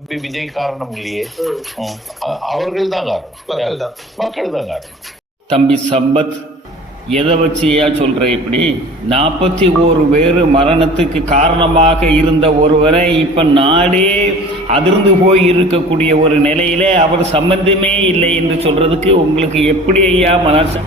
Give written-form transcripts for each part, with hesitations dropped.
விஜய் காரணம் இல்லையே, அவர்கள் தான் காரணம், மக்கள் தான் காரணம். தம்பி சம்பத், எதை வச்சியா சொல்ற? இப்படி 41 பேர் மரணத்துக்கு காரணமாக இருந்த ஒருவரை இப்ப நாடே அதிர்ந்து போய் இருக்கக்கூடிய ஒரு நிலையில அவர் சம்பந்தமே இல்லை என்று சொல்றதுக்கு உங்களுக்கு எப்படி ஐயா மனசு?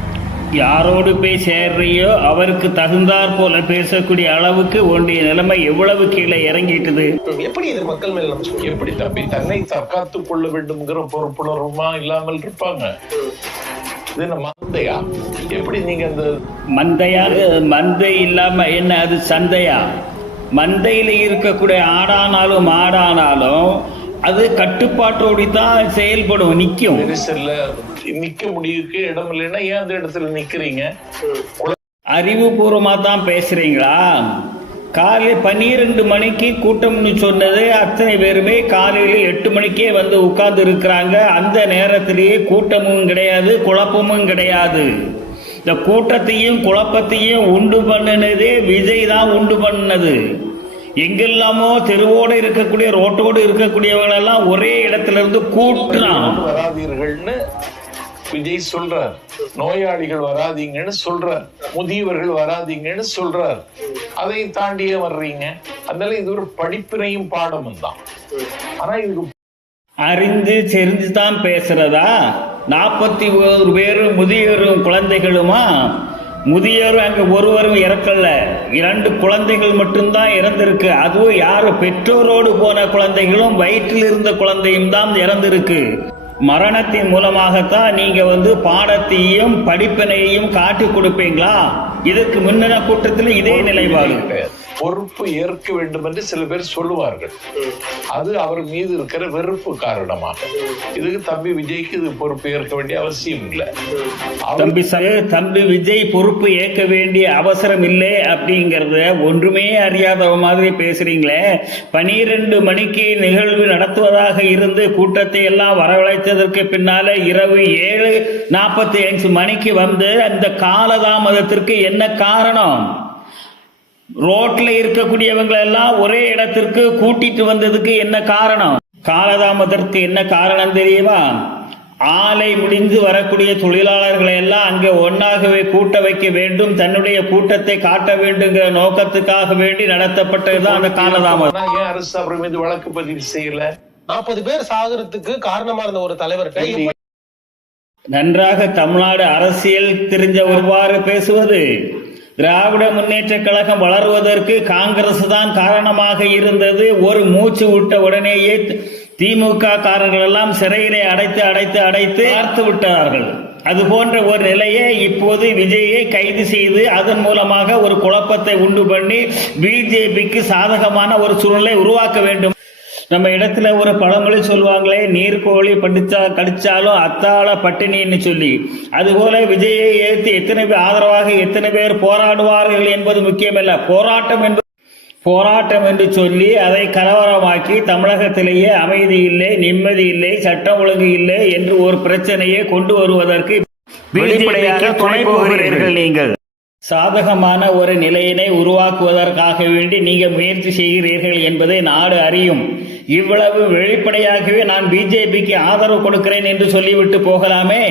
யாரோடு போய் சேர்றியோ அவருக்கு தகுந்தாற் போல பேசக்கூடிய அளவுக்கு உன்னுடைய நிலைமை எவ்வளவு கீழே இறங்கிட்டுது. எப்படி இது மக்கள் மேல எப்படி தம்பி தன்னை தற்காத்துக் கொள்ள வேண்டும்ங்கிற பொறுப்புணர்வுமா இல்லாமல் இருப்பாங்க? இது மந்தையா? எப்படி நீங்க அந்த மந்தை இல்லாம என்ன அது சந்தையா? மந்தையில இருக்கக்கூடிய ஆடானாலும் மாடானாலும் அது கட்டுப்பாட்டோடு தான் செயல்படும், நிற்கும். நிக்க முடியுக்கு இடம் இல்லைன்னா ஏன் அந்த இடத்துல நிக்கிறீங்க? அறிவுபூர்வமா தான் பேசுறீங்களா? காலை 12 மணிக்கு கூட்டம்னு சொன்னது அத்தனை பேருமே காலையில் 8 மணிக்கே வந்து உட்கார்ந்து இருக்கிறாங்க. அந்த நேரத்திலேயே கூட்டமும் கிடையாது, குழப்பமும் கிடையாது. இந்த கூட்டத்தையும் குழப்பத்தையும் உண்டு பண்ணினதே விஜய் தான் உண்டு பண்ணினது. எங்கெல்லாமோ தெருவோடு இருக்கக்கூடிய ரோட்டோடு இருக்கக்கூடியவங்க எல்லாம் ஒரே இடத்துல இருந்து கூட்டலாம். வராதீர்கள்னு விஜய் சொல்றார், நோயாளிகள் வராதீங்கன்னு சொல்றார், முதியவர்கள் வராதீங்கன்னு சொல்றார். அதை தாண்டியே வர்றீங்க. அதனால இது ஒரு படிப்பினையும் பாடமும் தான். ஆனா இது அறிந்து தெரிஞ்சு தான் பேசுறதா? 41 பேர் முதியோரும் குழந்தைகளுமா? முதியோர் அங்க ஒருவரும் இறக்கல, 2 குழந்தைகள் மட்டும்தான் இறந்திருக்கு. அதுவும் யாரு? பெற்றோரோடு போன குழந்தைகளும் வயிற்றில் இருந்த குழந்தையும் தான் இறந்திருக்கு. மரணத்தின் மூலமாகத்தான் நீங்க வந்து பாடத்தையும் படிப்பினையையும் காட்டி கொடுப்பீங்களா? இதுக்கு முன்ன கூட்டத்தில் இதே நிலைப்பாடு. பொறுப்பு ஏற்க வேண்டும் என்று சில பேர் சொல்லுவார்கள். அது அவர் மீது இருக்கிற வெறுப்பு காரணமாக. இதுக்கு தம்பி விஜய்க்கு இது பொறுப்பு ஏற்க வேண்டிய அவசியம் இல்லை. தம்பி விஜய் பொறுப்பு ஏற்க வேண்டிய அவசரம் இல்லை அப்படிங்கறத ஒன்றுமே அறியாத மாதிரி பேசுறீங்களே. 12 மணிக்கு நிகழ்வு நடத்துவதாக இருந்து கூட்டத்தை எல்லாம் வரவழைத்ததற்கு பின்னால இரவு 7:45 மணிக்கு வந்து அந்த காலதாமதத்திற்கு என்ன காரணம்? ரோட்ல இருக்கக்கூடியவங்களை எல்லாம் ஒரே இடத்திற்கு கூட்டிட்டு வந்ததுக்கு என்ன காரணம்? காலதாமதத்திற்கு என்ன காரணம் தெரியுமா? ஆலை முடிந்து வரக்கூடிய தொழிலாளர்களை எல்லாம் அங்க ஒன்னாகவே கூட்ட வைக்க வேண்டும், தன்னுடைய கூட்டத்தை காட்ட வேண்டுங்கிற நோக்கத்துக்காக வேண்டி நடத்தப்பட்டதுதான் அந்த காலதாமதம். ஏன் அரசு அவர் மீது வழக்கு பதிவு செய்யல? 40 பேர் சாகரத்துக்கு காரணமா இருந்த ஒரு தலைவர்கிட்ட நன்றாக தமிழ்நாடு அரசியல் தெரிஞ்ச ஒருவாறு பேசுவது. திராவிட முன்னேற்ற கழகம் வளருவதற்கு காங்கிரஸ் தான் காரணமாக இருந்தது. ஒரு மூச்சு விட்ட உடனேயே திமுக காரர்கள் எல்லாம் சிறையிலே அடைத்து பார்த்து விட்டார்கள். அது போன்ற ஒரு நிலையை இப்போது விஜயை கைது செய்து அதன் மூலமாக ஒரு குழப்பத்தை உண்டு பண்ணி பிஜேபிக்கு சாதகமான ஒரு சூழ்நிலை உருவாக்க வேண்டும். நம்ம இடத்துல ஒரு பழமொழி சொல்லுவாங்களே, நீர்கோழி கடிச்சாலும் அத்தாள பட்டினின்னு சொல்லி. அதுபோல விஜயை ஏற்று எத்தனை பேர் ஆதரவாக எத்தனை பேர் போராடுவார்கள் என்பது முக்கியமல்ல. போராட்டம் என்று சொல்லி அதை கலவரமாக்கி தமிழகத்திலேயே அமைதி இல்லை, நிம்மதி இல்லை, சட்டம் ஒழுங்கு இல்லை என்று ஒரு பிரச்சனையை கொண்டு வருவதற்கு வெளிப்படையாக துணை போகிறீர்கள். நீங்கள் சாதகமான ஒரு நிலையினை உருவாக்குவதற்காக வேண்டி நீங்க முயற்சி செய்கிறீர்கள் என்பதை நாடு அறியும். இவ்வளவு வெளிப்படையாகவே நான் பிஜேபிக்கு ஆதரவு கொடுக்கிறேன் என்று சொல்லிவிட்டு போகலாமே.